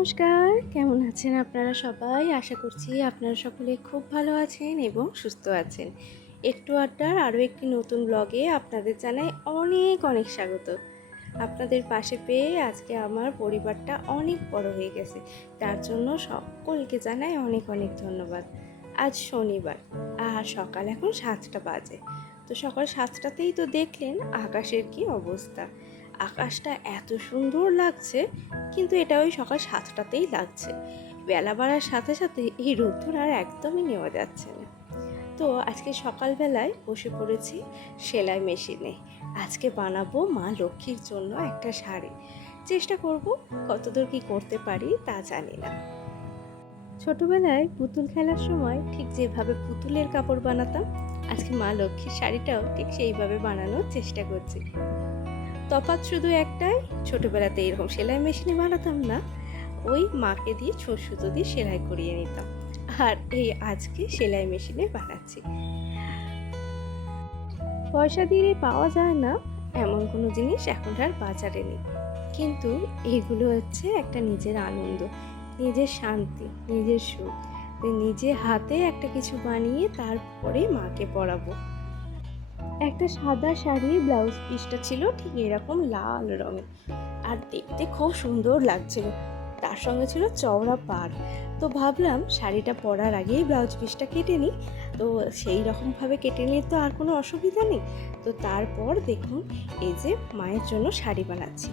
নমস্কার, কেমন আছেন আপনারা সবাই? আশা করছি আপনারা সকলে খুব ভালো আছেন এবং সুস্থ আছেন। একটু আড্ডার আরও একটি নতুন ব্লগে আপনাদের জানাই অনেক অনেক স্বাগত। আপনাদের পাশে পেয়ে আজকে আমার পরিবারটা অনেক বড় হয়ে গেছে, তার জন্য সকলকে জানাই অনেক অনেক ধন্যবাদ। আজ শনিবার আর সকাল এখন 7টা বাজে। তো সকাল 7টাতেই তো দেখলেন আকাশের কি অবস্থা। আকাশটা এত সুন্দর লাগছে, কিন্তু এটা ওই সকাল 7টাতেই লাগছে। বেলা বাড়ার সাথে সাথে এই রোদ্দুর আর একদমই নেওয়া যাচ্ছে না। তো আজকে সকালবেলায় বসে পড়েছি সেলাই মেশিনে। আজকে বানাবো মা লক্ষ্মীর জন্য একটা শাড়ি। চেষ্টা করব, কতদূর কি করতে পারি তা জানি না। ছোটবেলায় পুতুল খেলার সময় ঠিক যেভাবে পুতুলের কাপড় বানাতাম, আজকে মা লক্ষ্মীর শাড়িটাও ঠিক সেইভাবে বানানোর চেষ্টা করছি। তফাৎ শুধু একটাই, ছোটবেলাতে এরকম সেলাই মেশিনে বানাতাম না, ওই মাকে দিয়ে ছোট সুতো দিয়ে সেলাই করিয়ে নিতাম। আর এই আজকে সেলাই মেশিনে বানাচ্ছি। পয়সা দিয়ে পাওয়া যায় না এমন কোনো জিনিস এখন আর বাজারে নেই, কিন্তু এগুলো হচ্ছে একটা নিজের আনন্দ, নিজের শান্তি, নিজের সুখ। নিজে হাতে একটা কিছু বানিয়ে তারপরে মাকে পরাবো। একটা সাদা শাড়ির ব্লাউজ পিসটা ছিল ঠিক এরকম লাল রঙের, আর দেখতে খুব সুন্দর লাগছিল। তার সঙ্গে ছিল চওড়া পাড়। তো ভাবলাম শাড়িটা পরার আগেই ব্লাউজ পিসটা কেটে নিই। তো সেই রকমভাবে কেটে নিয়ে তো আর কোনো অসুবিধা নেই। তো তারপর দেখুন, এই যে মায়ের জন্য শাড়ি বানাচ্ছি।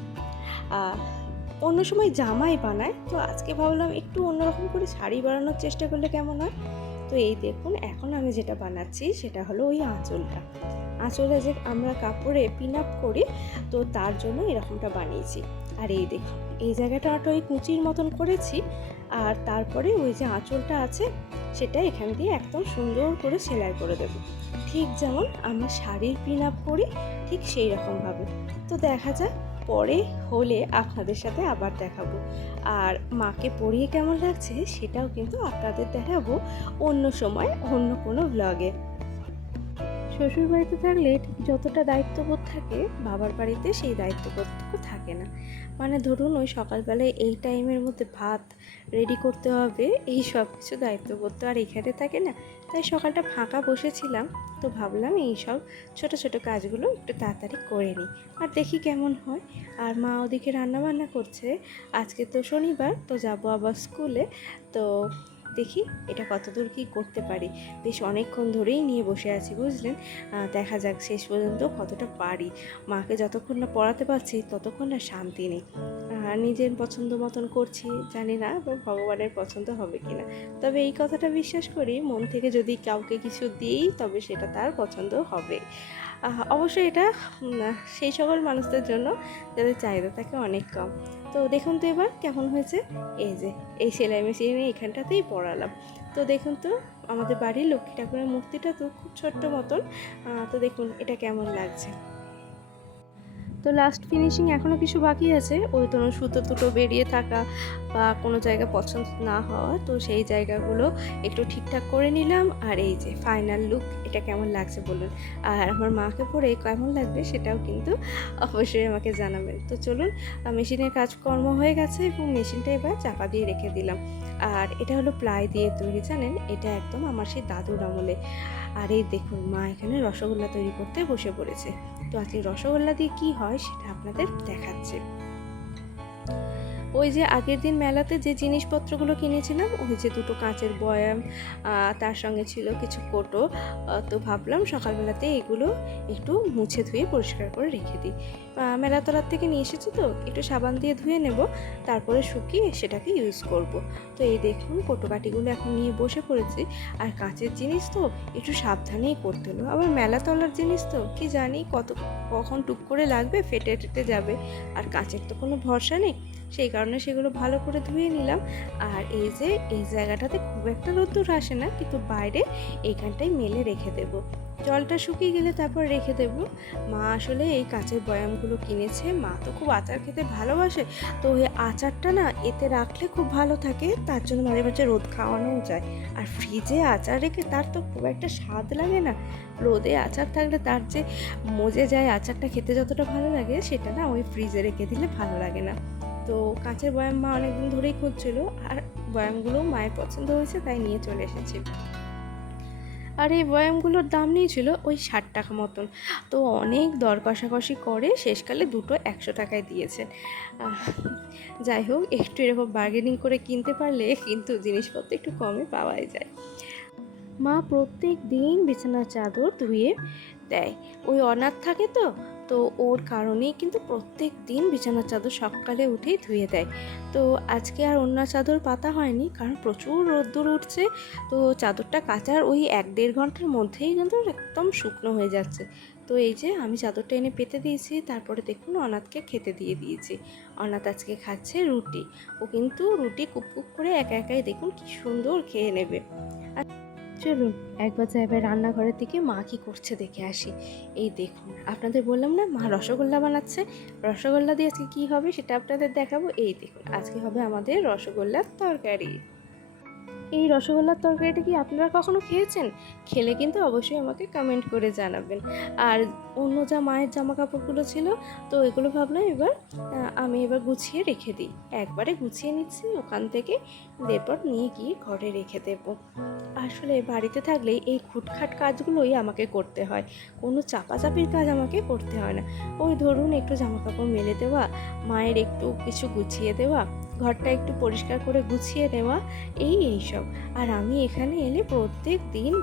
অন্য সময় জামাই বানায়, তো আজকে ভাবলাম একটু অন্যরকম করে শাড়ি বানানোর চেষ্টা করলে কেমন হয়। তো এই দেখুন, এখন আমি যেটা বানাচ্ছি সেটা হলো ওই আঁচলটা। আঁচলে যে আমরা কাপড়ে পিন আপ করি, তো তার জন্য এরকমটা বানিয়েছি। আর এই দেখুন, এই জায়গাটা ওই কুচির মতন করেছি, আর তারপরে ওই যে আঁচলটা আছে সেটা এখান দিয়ে একদম সুন্দর করে সেলাই করে দেবো, ঠিক যেমন আমরা শাড়ির পিন আপ করি ঠিক সেই রকমভাবে। তো দেখা যাক, পরে হলে আপনাদের সাথে আবার দেখাবো। আর মাকে পরিয়ে কেমন লাগছে সেটাও কিন্তু আপনাদের দেখাবো অন্য সময়, অন্য কোনো ব্লগে। শ্বশুর বাড়িতে থাকলে ঠিক যতটা দায়িত্ববোধ থাকে, বাবার বাড়িতে সেই দায়িত্ববোধটুকু থাকে না। মানে ধরুন, ওই সকালবেলায় এই টাইমের মধ্যে ভাত রেডি করতে হবে, এই সব কিছু দায়িত্ববোধ তো আর এখানে থাকে না। তাই সকালটা ফাঁকা বসেছিলাম, তো ভাবলাম এই সব ছোটো ছোটো কাজগুলো একটু তাড়াতাড়ি করে নিই, আর দেখি কেমন হয়। আর মা ওদিকে রান্নাবান্না করছে। আজকে তো শনিবার, তো যাবো আবার স্কুলে। তো দেখি এটা কতদূর কি করতে পারি। বেশ অনেকক্ষণ ধরেই নিয়ে বসে আছি, বুঝলেন। দেখা যাক শেষ পর্যন্ত কতটা পারি। মাকে যতক্ষণ না পড়াতে পারছি ততক্ষণ না শান্তি নেই। নিজের পছন্দ মতন করছি, জানি না ভগবানের পছন্দ হবে কি না। তবে এই কথাটা বিশ্বাস করি, মন থেকে যদি কাউকে কিছু দিই তবে সেটা তার পছন্দ হবে। অবশ্যই এটা সেই সকল মানুষদের জন্য যাদের চাহিদা থাকে অনেক কম। তো দেখুন তো এবার কেমন হয়েছে। এই যে এই সেলাই মেশিনে এখানটাতেই পড়ালাম। তো দেখুন তো, আমাদের বাড়ির লক্ষ্মী ঠাকুরের মূর্তিটা তো খুব ছোট্ট মতন। তো দেখুন এটা কেমন লাগছে। তো লাস্ট ফিনিশিং এখনও কিছু বাকি আছে, ওই ধরুন সুতো টুটো বেরিয়ে থাকা বা কোনো জায়গা পছন্দ না হওয়া, তো সেই জায়গাগুলো একটু ঠিকঠাক করে নিলাম। আর এই যে ফাইনাল লুক, এটা কেমন লাগছে বলুন। আর আমার মাকে পরে কেমন লাগবে সেটাও কিন্তু অবশ্যই আমাকে জানাবেন। তো চলুন, মেশিনের কাজকর্ম হয়ে গেছে এবং মেশিনটা এবার চাপা দিয়ে রেখে দিলাম। আর এটা হলো প্লাই দিয়ে তৈরি, জানেন, এটা একদম আমার সেই দাদুর আমলে। আর এই দেখুন, মা এখানে রসগোল্লা তৈরি করতে বসে পড়েছে। তো আজকে রসগোল্লা দিয়ে কী হয় সেটা আপনাদের দেখাচ্ছে। ওই যে আগের দিন মেলাতে যে জিনিসপত্রগুলো কিনেছিলাম, ওই যে দুটো কাঁচের বয়াম, তার সঙ্গে ছিল কিছু কোটো। তো ভাবলাম সকালবেলাতে এগুলো একটু মুছে ধুয়ে পরিষ্কার করে রেখে দিই। মেলাতলার থেকে নিয়ে এসেছি, তো একটু সাবান দিয়ে ধুয়ে নেব, তারপরে শুকিয়ে সেটাকে ইউজ করব। তো এই দেখুন, কোটোকাটিগুলো এখন নিয়ে বসে পড়েছি। আর কাঁচের জিনিস তো একটু সাবধানেই করতে হলো, আবার মেলাতলার জিনিস তো কি জানি কখন টুক করে লাগবে, ফেটে টেটে যাবে। আর কাঁচের তো কোনো ভরসা নেই, সেই কারণে সেগুলো ভালো করে ধুয়ে নিলাম। আর এই যে এই জায়গাটাতে খুব একটা রোদ্দুর আসে না, কিন্তু বাইরে এইখানটায় মেলে রেখে দেব। জলটা শুকিয়ে গেলে তারপর রেখে দেব। মা আসলে এই কাঁচের বয়ামগুলো কিনেছে, মা তো খুব আচার খেতে ভালোবাসে। তো ওই আচারটা না এতে রাখলে খুব ভালো থাকে, তার জন্য মাঝে মাঝে রোদ খাওয়ানোও যায়। আর ফ্রিজে আচার রেখে তার তো খুব একটা স্বাদ লাগে না। রোদে আচার থাকলে তার যে মজে যায় আচারটা খেতে যতটা ভালো লাগে, সেটা না ওই ফ্রিজে রেখে দিলে ভালো লাগে না। তো কাঁচের বয়াম মা অনেকদিন ধরেই খুঁজছিল, আর বয়ামগুলো মায়ের পছন্দ হয়েছে তাই নিয়ে চলে এসেছি। আর এই বয়ামগুলোর দাম নিয়েছিল ওই 60 টাকা মতন। তো অনেক দর কষাকষি করে শেষকালে দুটো 100 টাকায় দিয়েছেন। যাই হোক, একটু এরকম বার্গেনিং করে কিনতে পারলে কিন্তু জিনিসপত্র একটু কমে পাওয়াই যায়। মা প্রত্যেক দিন বিছানার চাদর ধুয়ে দেয়। ওই অনাথ থাকে তো, তো ওর কারণেই কিন্তু প্রত্যেক দিন বিছানার চাদর সকালে উঠেই ধুয়ে দেয়। তো আজকে আর অন্য চাদর পাতা হয়নি, কারণ প্রচুর রোদ্দুর উঠছে। তো চাদরটা কাচার ওই 1-1.5 ঘন্টার মধ্যেই কিন্তু একদম শুকনো হয়ে যাচ্ছে। তো এই যে আমি চাদরটা এনে পেতে দিয়েছি, তারপরে দেখুন অনাথকে খেতে দিয়ে দিয়েছি। অনাথ আজকে খাচ্ছে রুটি। ও কিন্তু রুটি কুপ করে একা একাই দেখুন কি সুন্দর খেয়ে নেবে। চলুন একবার যাই এবার রান্নাঘরের দিকে মা কী করছে দেখে আসি। এই দেখুন, আপনাদের বললাম না মা রসগোল্লা বানাচ্ছে। রসগোল্লা দিয়ে আজকে কী হবে সেটা আপনাদের দেখাবো। এই দেখুন, আজকে হবে আমাদের রসগোল্লার তরকারি। এই রসগোল্লার তরকারিটা কি আপনারা কখনো খেয়েছেন? খেলে কিন্তু অবশ্যই আমাকে কমেন্ট করে জানাবেন। আর অন্য যা মায়ের জামা কাপড়গুলো ছিল, তো এগুলো ভাবলাম আমি এবার গুছিয়ে রেখে দিই। একবারে গুছিয়ে নিচ্ছি ওখান থেকে, এরপর নিয়ে গিয়ে ঘরে রেখে দেবো। আসলে বাড়িতে থাকলে এই খুটখাট কাজগুলোই আমাকে করতে হয়, কোনো চাপাচাপির কাজ আমাকে করতে হয় না। ওই ধরুন একটু জামা কাপড় মেলে দেওয়া, মায়ের একটু কিছু গুছিয়ে দেওয়া, ঘরটা একটু পরিষ্কার করে গুছিয়ে নেওয়া, এইসব। আর আমি এখানে এলে প্রত্যেক দিন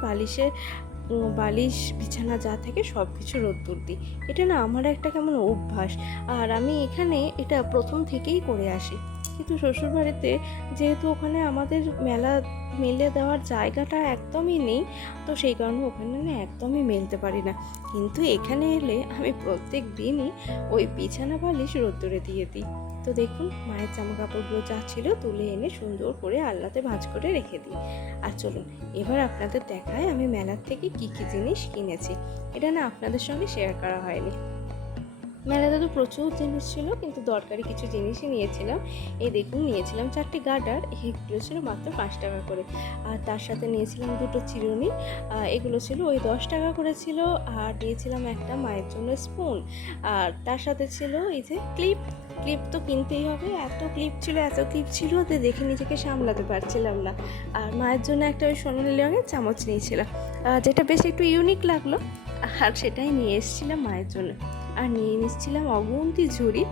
বালিশ বিছানা যা থাকে সব কিছু রোদ্দুর দিই। এটা না আমার একটা কেমন অভ্যাস, আর আমি এখানে এটা প্রথম থেকেই করে আসি। কিন্তু শ্বশুরবাড়িতে যেহেতু ওখানে আমাদের মেলে দেওয়ার জায়গাটা একদমই নেই, তো সেই কারণে ওখানে না একদমই মেলতে পারি না। কিন্তু এখানে এলে আমি প্রত্যেক দিনই ওই বিছানা বালিশ রোদ্দুরে দিয়ে দিই। তো দেখুন মায়ের জামা কাপড়গুলো যা ছিল তুলে এনে সুন্দর করে আলনাতে ভাঁজ করে রেখে দিই। আর চলুন এবার আপনাদের দেখায় আমি মেলার থেকে কী কী জিনিস কিনেছি। এটা না আপনাদের সঙ্গে শেয়ার করা হয়নি। মেলাতে তো প্রচুর জিনিস ছিল, কিন্তু দরকারি কিছু জিনিসই নিয়েছিলাম। এই দেখুন, নিয়েছিলাম 4টি গার্ডার, এগুলো ছিল মাত্র 5 টাকা করে। আর তার সাথে নিয়েছিলাম 2টো চিরুনি, এগুলো ছিল ওই 10 টাকা করে ছিল। আর নিয়েছিলাম একটা মায়ের জন্য স্পুন। আর তার সাথে ছিল এই যে ক্লিপ। ক্লিপ তো কিনতেই হবে, এত ক্লিপ ছিল যে দেখে নিজেকে সামলাতে পারছিলাম না। আর মায়ের জন্য একটা ওই সোনালি রঙের চামচ নিয়েছিলাম, যেটা বেশ একটু ইউনিক লাগলো, আর সেটাই নিয়ে এসেছিলাম মায়ের জন্য। আর নিয়ে নিচ্ছিলাম অগুন্তি ঝুড়ি।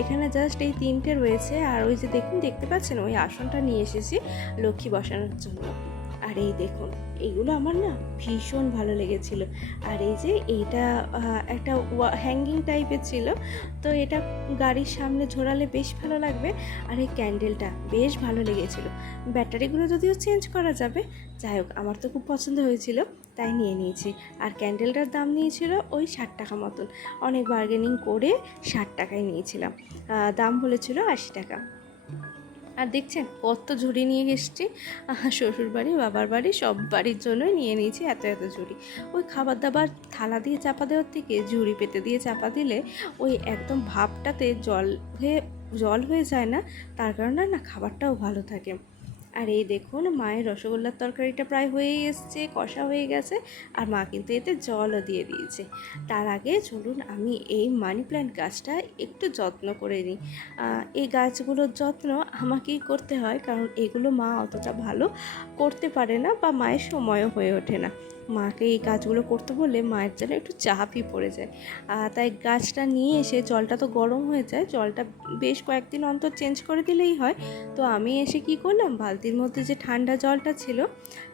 এখানে জাস্ট এই 3টে রয়েছে। আর ওই যে দেখতে পাচ্ছেন ওই আসনটা নিয়ে এসেছি লক্ষ্মী বসানোর জন্য। আর এই দেখুন, এইগুলো আমার না ভীষণ ভালো লেগেছিল। আর এই যে এইটা একটা হ্যাঙ্গিং টাইপের ছিল, তো এটা গাড়ির সামনে ঝোলালে বেশ ভালো লাগবে। আর এই ক্যান্ডেলটা বেশ ভালো লেগেছিল। ব্যাটারিগুলো যদিও চেঞ্জ করা যাবে, যাই হোক আমার তো খুব পছন্দ হয়েছিল তাই নিয়ে নিয়েছি। আর ক্যান্ডেলটার দাম নিয়েছিল ওই 60 টাকা মতন। অনেক বার্গেনিং করে 60 টাকায় নিয়েছিলাম, দাম বলেছিল 80 টাকা। আর দেখছেন কত ঝুড়ি নিয়ে এসেছি, শ্বশুর বাড়ি বাবার বাড়ি সব বাড়ির জন্যই নিয়ে নিয়েছি এত ঝুড়ি। ওই খাবার দাবার থালা দিয়ে চাপা দেওয়ার থেকে ঝুড়ি পেতে দিয়ে চাপা দিলে ওই একদম ভাবটাতে জল হয়ে যায় না, তার কারণে না খাবারটাও ভালো থাকে। আর এই দেখুন মায়ের রসগোল্লার তরকারিটা প্রায় হয়েই এসছে, কষা হয়ে গেছে। আর মা কিন্তু এতে জলও দিয়ে দিয়েছে। তার আগে চলুন আমি এই মানি প্ল্যান্ট গাছটা একটু যত্ন করে নিই। এই গাছগুলোর যত্ন আমাকেই করতে হয়, কারণ এগুলো মা অতটা ভালো করতে পারে না, বা মায়ের সময়ও হয়ে ওঠে না। মাকে এই কাজগুলো করতে বললে মায়ের যেন একটু চাপই পড়ে যায়। তাই গাছটা নিয়ে এসে, জলটা তো গরম হয়ে যায়, জলটা বেশ কয়েকদিন অন্তর চেঞ্জ করে দিলেই হয়। তো আমি এসে কি করলাম, বালতির মধ্যে যে ঠান্ডা জলটা ছিল,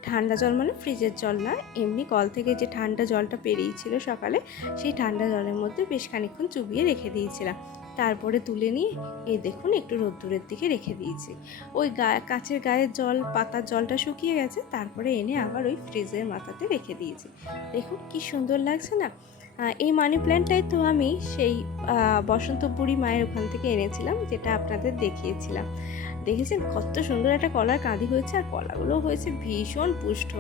ঠান্ডা জল মানে ফ্রিজের জল না, এমনি কল থেকে যে ঠান্ডা জলটা বেরিয়েছিল সকালে, সেই ঠান্ডা জলের মধ্যে বেশ খানিকক্ষণ চুবিয়ে রেখে দিয়েছিলাম। তারপরে তুলে নিয়ে এই দেখুন একটু রোদ্দুরের দিকে রেখে দিয়েছি। ওই কাচের গায়ের পাতার জলটা শুকিয়ে গেছে, তারপরে এনে আবার ওই ফ্রিজের মাথাতে রেখে দিয়েছি। দেখুন কি সুন্দর লাগছে না। এই মানি প্ল্যান্টটাই তো আমি সেই বসন্ত বুড়ি মায়ের ওখান থেকে এনেছিলাম, যেটা আপনাদের দেখিয়েছিলাম। দেখেছেন কত সুন্দর একটা কলার কাঁদি হয়েছে, আর কলাগুলো হয়েছে ভীষণ পুষ্ট।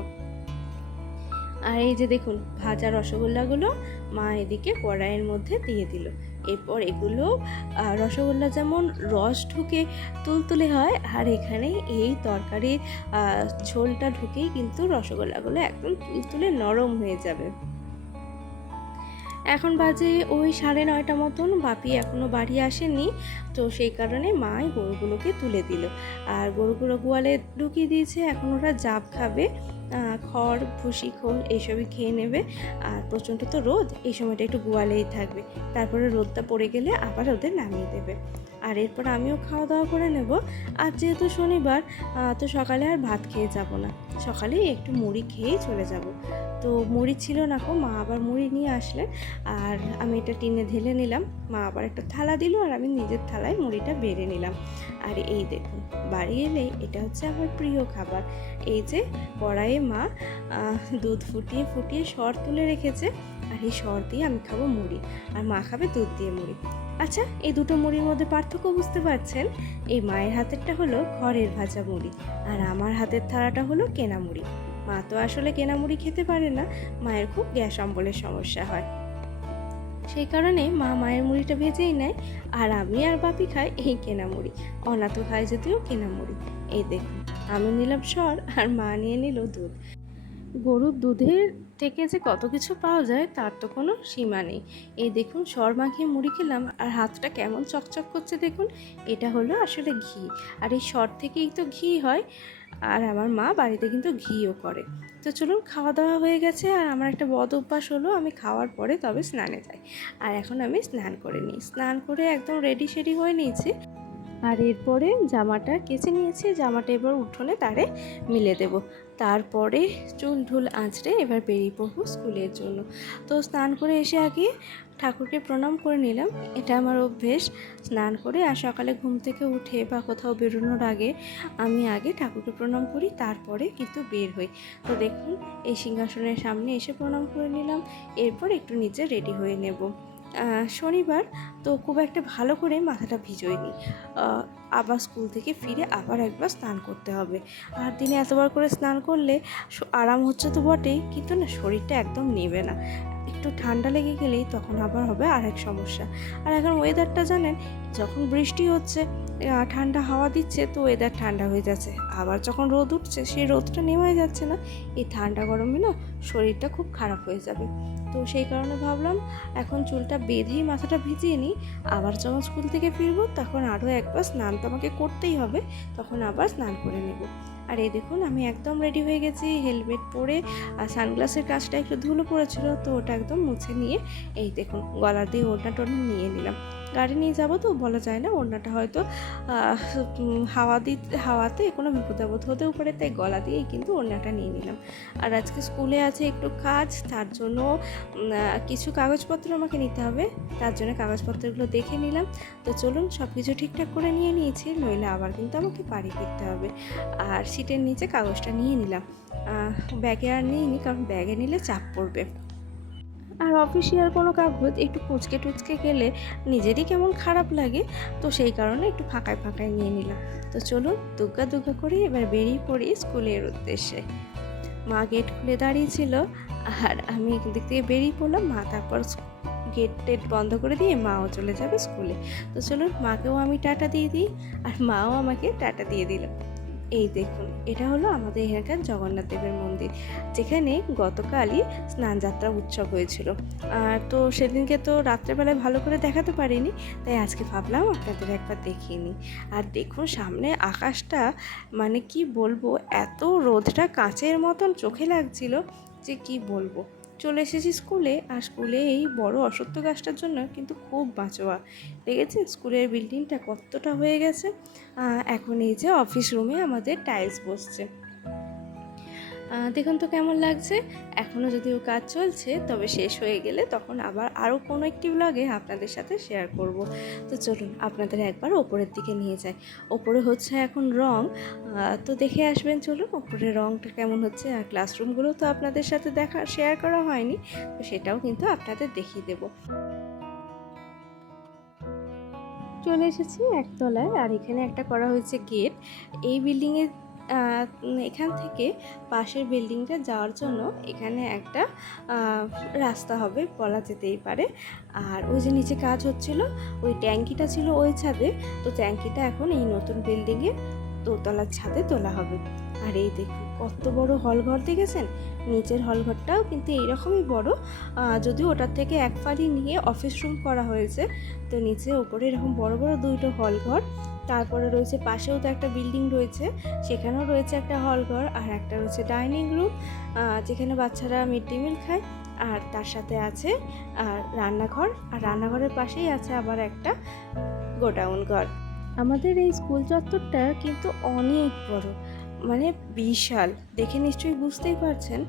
আর এই যে দেখুন ভাজা রসগোল্লাগুলো মা এদিকে কড়াইয়ের মধ্যে দিয়ে দিল। এরপর এগুলো রসগোল্লা যেমন রস ঢুকে তুলতুলে হয়, আর এখানে এই তরকারির ঝোলটা ঢুকেই কিন্তু রসগোল্লাগুলো একদম তুলতুলে নরম হয়ে যাবে। এখন বাজে ওই 9:30 মতন, বাপি এখনও বাড়ি আসেনি। তো সেই কারণে মাই গরুগুলোকে তুলে দিল, আর গরুগুলো গোয়ালে ঢুকিয়ে দিয়েছে। এখন ওরা জাব খাবে, খড় ভুসি খোল এইসবই খেয়ে নেবে। আর প্রচণ্ড তো রোদ, এই সময়টা একটু গোয়ালেই থাকবে, তারপরে রোদটা পড়ে গেলে আবার ওদের নামিয়ে দেবে। আর এরপর আমিও খাওয়া দাওয়া করে নেব। আর যেহেতু শনিবার, তো সকালে আর ভাত খেয়ে যাব না, সকালেই একটু মুড়ি খেয়েই চলে যাব। তো মুড়ি ছিল না গো, মা আবার মুড়ি নিয়ে আসলেন। আর আমি এটা টিনে ঢেলে নিলাম, মা আবার একটা থালা দিল, আর আমি নিজের থালায় মুড়িটা বেড়ে নিলাম। আর এই দেখুন, বাড়ি এলে এটা হচ্ছে আমার প্রিয় খাবার। এই যে কড়াইয়ে মা দুধ ফুটিয়ে ফুটিয়ে সর তুলে রেখেছে, আর এই সর দিয়ে আমি খাবো মুড়ি, আর মা খাবে দুধ দিয়ে মুড়ি। আচ্ছা, এই দুটো মুড়ির মধ্যে পার্থক্য বুঝতে পারছেন? এই মায়ের হাতেরটা হলো ঘরের ভাজা মুড়ি, আর আমার হাতের থালাটা হলো কেনা মুড়ি। মা তো আসলে কেনা মুড়ি খেতে পারে না, মায়ের খুব গ্যাস অম্বলের সমস্যা হয়, সেই কারণে মা মায়ের মুড়িটা ভেজেই নেয়, আর আমি আর বাপি খাই এই কেনা মুড়ি। অনাথ খায় যদিও কেনা মুড়ি। এই দেখুন, আমি নিলাম সর, আর মা নিয়ে নিল দুধ। গরুর দুধের থেকে যে কত কিছু পাওয়া যায় তার তো কোনো সীমা নেই। এই দেখুন, সর মাখিয়ে মুড়ি খেলাম, আর হাতটা কেমন চকচক করছে দেখুন। এটা হলো আসলে ঘি, আর এই সর থেকেই তো ঘি হয়। আর আমার মা বাড়িতে কিন্তু ঘিও করে। তো চলুন, খাওয়া দাওয়া হয়ে গেছে, আর আমার একটা বদ অভ্যাস হলো আমি খাওয়ার পরে তবে স্নানে যাই। আর এখন আমি স্নান করে নিই, স্নান করে একদম রেডি সেডি হয়ে নিয়েছি। আর এরপরে জামাটা কেচে নিয়েছি, জামাটা এবার উঠোনে তারে মিলে দেব। তারপরে চুল ঢুল আঁচড়ে এবার বেরিয়ে পড়বো স্কুলের জন্য। তো স্নান করে এসে আগে ঠাকুরকে প্রণাম করে নিলাম, এটা আমার অভ্যেস। স্নান করে আর সকালে ঘুম থেকে উঠে বা কোথাও বেরোনোর আগে আমি আগে ঠাকুরকে প্রণাম করি, তারপরে কিন্তু বের হই। তো দেখুন, এই সিংহাসনের সামনে এসে প্রণাম করে নিলাম, এরপর একটু নিচে রেডি হয়ে নেব। শনিবার তো খুব একটা ভালো করে মাথাটা ভিজোয়নি, আবার স্কুল থেকে ফিরে আবার একবার স্নান করতে হবে। আর দিনে এতবার করে স্নান করলে আরাম হচ্ছে তো বটেই, কিন্তু না, শরীরটা একদম নেবে না। একটু ঠান্ডা লেগে গেলেই তখন আবার হবে আরেক সমস্যা। আর এখন ওয়েদারটা জানেন, যখন বৃষ্টি হচ্ছে ঠান্ডা হাওয়া দিচ্ছে, তো ওয়েদার ঠান্ডা হয়ে যাচ্ছে। আবার যখন রোদ উঠছে, সেই রোদটা নেওয়াই যাচ্ছে না। এই ঠান্ডা গরমে না শরীরটা খুব খারাপ হয়ে যাবে। তো সেই কারণে ভাবলাম এখন চুলটা বেঁধেই মাথাটা ভিজিয়ে নিই, আবার যখন স্কুল থেকে ফিরবো তখন আরও একবার স্নান তো আমাকে করতেই হবে, তখন আবার স্নান করে নেব। আর এই দেখুন, আমি একদম রেডি হয়ে গেছি, হেলমেট পরে। আর সানগ্লাসের কাজটা একটু ধুলো পড়েছিল, তো ওটা একদম মুছে নিয়ে এই দেখুন গলার দিয়ে ওড়না টোড়না নিয়ে নিলাম। গাড়ি নিয়ে যাবো তো বলা যায় না, ওড়নাটা হয়তো হাওয়াতে কোনো বিপদাপদ হতেও পারে, তাই গলা দিয়েই কিন্তু ওড়নাটা নিয়ে নিলাম। আর আজকে স্কুলে আছে একটু কাজ, তার জন্য কিছু কাগজপত্র আমাকে নিতে হবে, তার জন্য কাগজপত্রগুলো দেখে নিলাম। তো চলুন, সব কিছু ঠিকঠাক করে নিয়ে নিয়েছি, নইলে আবার কিন্তু আমাকে বাড়ি ফিরতে হবে। আর সিটের নিচে কাগজটা নিয়ে নিলাম, ব্যাগে আর নিইনি, কারণ ব্যাগে নিলে চাপ পড়বে। আর অফিসিয়াল কোনো কাগজ একটু কুঁচকে টুচকে গেলে নিজেরই কেমন খারাপ লাগে, তো সেই কারণে একটু ফাঁকায় ফাঁকায় নিয়ে নিলাম। তো চলুন, দুগ্গা দুগ্গা করে এবার বেরিয়ে পড়ি স্কুলের উদ্দেশ্যে। মা গেট খুলে দাঁড়িয়েছিল, আর আমি দিক থেকে বেরিয়ে পড়লাম। মা তারপর গেট টেট বন্ধ করে দিয়ে মাও চলে যাবে স্কুলে। তো চলুন, মাকেও আমি টাটা দিয়ে দিই, আর মাও আমাকে টাটা দিয়ে দিল। এই দেখুন, এটা হলো আমাদের এখানকার জগন্নাথ দেবের মন্দির, যেখানে গতকালই স্নানযাত্রা উৎসব হয়েছিল। তো সেদিনকে তো রাত্রেবেলায় ভালো করে দেখাতে পারিনি, তাই আজকে ভাবলাম আপনাদের একবার দেখিয়ে নিই। আর দেখুন, সামনে আকাশটা, মানে কি বলবো, এত রোদটা কাঁচের মতন চোখে লাগছিল যে কি বলবো। চলে এসেছি স্কুলে, আর স্কুলে এই বড় অশ্বত্থ গাছটার জন্য কিন্তু খুব বাঁচোয়া লেগেছে। স্কুলের বিল্ডিংটা কতটা হয়ে গেছে। এখন এই যে অফিস রুমে আমাদের টাইলস বসছে, দেখুন তো কেমন লাগছে। এখনও যদিও কাজ চলছে, তবে শেষ হয়ে গেলে তখন আবার আরও কোনো একটি ব্লগে আপনাদের সাথে শেয়ার করব। তো চলুন, আপনাদের একবার ওপরের দিকে নিয়ে যাই। ওপরে হচ্ছে এখন রং, তো দেখে আসবেন। চলুন, ওপরে রংটা কেমন হচ্ছে। আর ক্লাসরুমগুলো তো আপনাদের সাথে শেয়ার করা হয়নি, তো সেটাও কিন্তু আপনাদের দেখিয়ে দেবো। চলে এসেছি একতলায়, আর এখানে একটা করা হয়েছে গেট। এই বিল্ডিংয়ের এখান থেকে পাশের বিল্ডিংটা যাওয়ার জন্য এখানে একটা রাস্তা হবে বলা যেতেই পারে। আর ওই যে নিচে কাজ হচ্ছিল, ওই ট্যাঙ্কিটা ছিল ওই ছাদে, তো ট্যাঙ্কিটা এখন এই নতুন বিল্ডিংয়ে দোতলার ছাদে তোলা হবে। আর এই দেখুন কত বড় হল ঘর দেখেছেন। নিচের হল ঘরটাও কিন্তু এইরকমই বড়, যদিও ওটার থেকে এক ফালি নিয়ে অফিস রুম করা হয়েছে। তো নিচে ওপরে এরকম বড় বড় দুটো হল ঘর, তারপরে রয়েছে পাশেও তো একটা বিল্ডিং রয়েছে, সেখানেও রয়েছে একটা হল ঘর, আর একটা রয়েছে ডাইনিং রুম, যেখানে বাচ্চারা মিড ডে মিল খায়। আর তার সাথে আছে রান্নাঘর, আর রান্নাঘরের পাশেই আছে আবার একটা গোডাউন ঘর। আমাদের এই স্কুল চত্বরটা কিন্তু অনেক বড়, মানে বিশাল। দেখে নিশ্চয়ই বুঝতেই পারছেন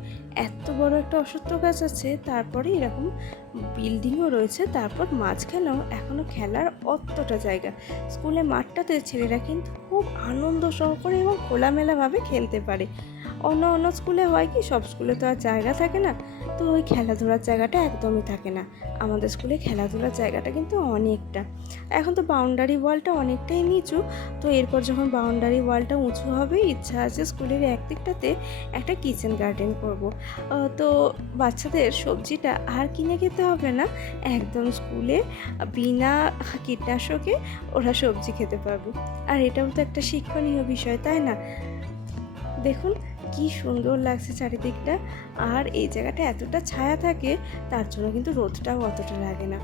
এত বড় একটা অশ্বত্থ গাছ আছে, তারপরে এরকম বিল্ডিংও রয়েছে, তারপর মাঝখানেও এখনও খেলার অতটা জায়গা। স্কুলে মাঠটাতে ছেলেরা কিন্তু খুব আনন্দ সহকারে এবং খোলামেলাভাবে খেলতে পারে। অন্য অন্য স্কুলে হয় কি, সব স্কুলে তো আর জায়গা থাকে না, তো ওই খেলাধুলার জায়গাটা একদমই থাকে না। আমাদের স্কুলে খেলাধুলার জায়গাটা কিন্তু অনেকটা। এখন তো বাউন্ডারি ওয়ালটা অনেকটাই নিচু, তো এরপর যখন বাউন্ডারি ওয়ালটা উঁচু হবে, ইচ্ছা আছে স্কুলের একদিকটাতে একটা কিচেন গার্ডেন করব। তো বাচ্চাদের সবজিটা আর কিনে খেতে হবে না, একদম স্কুলে বিনা কীটনাশকে ওরা সবজি খেতে পারবে। আর এটাও তো একটা শিক্ষণীয় বিষয়, তাই না? দেখুন কি সুন্দর লাগছে চারিদিকটা। আর এই জায়গাটা এতটা ছায়া থাকে, তার জন্য কিন্তু রোদটাও অতটা লাগে না।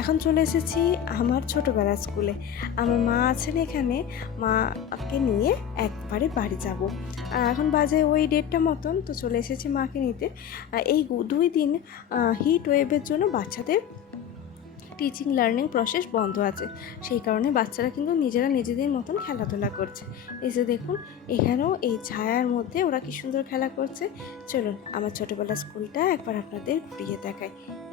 এখন চলে এসেছি আমার ছোটোবেলার স্কুলে। আমার মা আছেন এখানে, মাকে নিয়ে একবারে বাড়ি যাব। এখন বাজে ওই 1:30 মতন, তো চলে এসেছি মাকে নিতে। এই 2 দিন হিট ওয়েভের জন্য বাচ্চাদের টিচিং লার্নিং প্রসেস বন্ধ আছে, সেই কারণে বাচ্চারা কিন্তু নিজেরা নিজেদের মতন খেলাধুলা করছে। এই যে দেখুন, এখানেও এই ছায়ার মধ্যে ওরা কি সুন্দর খেলা করছে। চলুন আমার ছোটোবেলার স্কুলটা একবার আপনাদের ঘুরিয়ে দেখাই।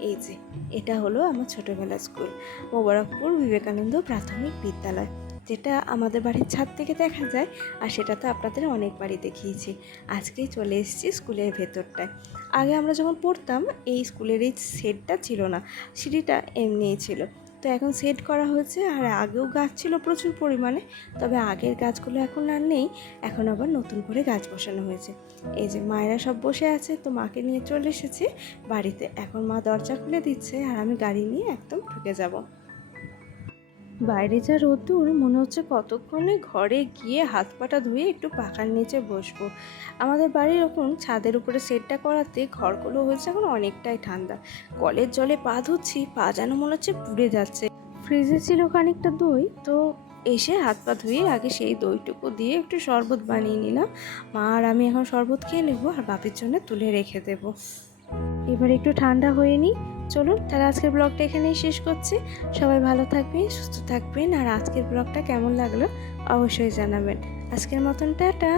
এই যে এটা হলো আমার ছোটোবেলার স্কুল, মোবারকপুর বিবেকানন্দ প্রাথমিক বিদ্যালয়, যেটা আমাদের বাড়ির ছাদ থেকে দেখা যায়। আর সেটা তো আপনাদের অনেকবারই দেখিয়েছি। আজকেই চলে এসেছি স্কুলের ভেতরটায়। আগে আমরা যখন পড়তাম এই স্কুলের এই সেটটা ছিল না, সিঁড়িটা এমনিই ছিল। তো এখন সেট করা হয়েছে, আর আগেও গাছ ছিল প্রচুর পরিমাণে, তবে আগের গাছগুলো এখন আর নেই, এখন আবার নতুন করে গাছ বসানো হয়েছে। এই যে মায়েরা সব বসে আছে, তো মাকে নিয়ে চলে এসেছি বাড়িতে। এখন মা দরজা খুলে দিচ্ছে, আর আমি গাড়ি নিয়ে একদম ঢুকে যাব। বাইরে যা রোদ্দুর, মনে হচ্ছে কতক্ষণে ঘরে গিয়ে হাত পাটা ধুয়ে একটু পাখার নিচে বসবো। আমাদের বাড়ির ওরকম ছাদের উপরে সেটটা করাতে ঘরগুলো হয়েছে এখন অনেকটাই ঠান্ডা। কলের জলে পা ধুচ্ছি, পা যেন মনে হচ্ছে পুড়ে যাচ্ছে। ফ্রিজে ছিল খানিকটা দই, তো এসে হাত পা ধুয়ে আগে সেই দইটুকু দিয়ে একটু শরবত বানিয়ে নিলাম। মা আর আমি এখন শরবত খেয়ে নেবো, আর বাপির জন্য তুলে রেখে দেবো। এবার একটু ঠান্ডা হয়ে নিই। চলুন তাহলে আজকের ব্লগটা এখানেই শেষ করছি। সবাই ভালো থাকবেন, সুস্থ থাকবেন, আর আজকের ব্লগটা কেমন লাগলো অবশ্যই জানাবেন। আজকের মতন টাটা।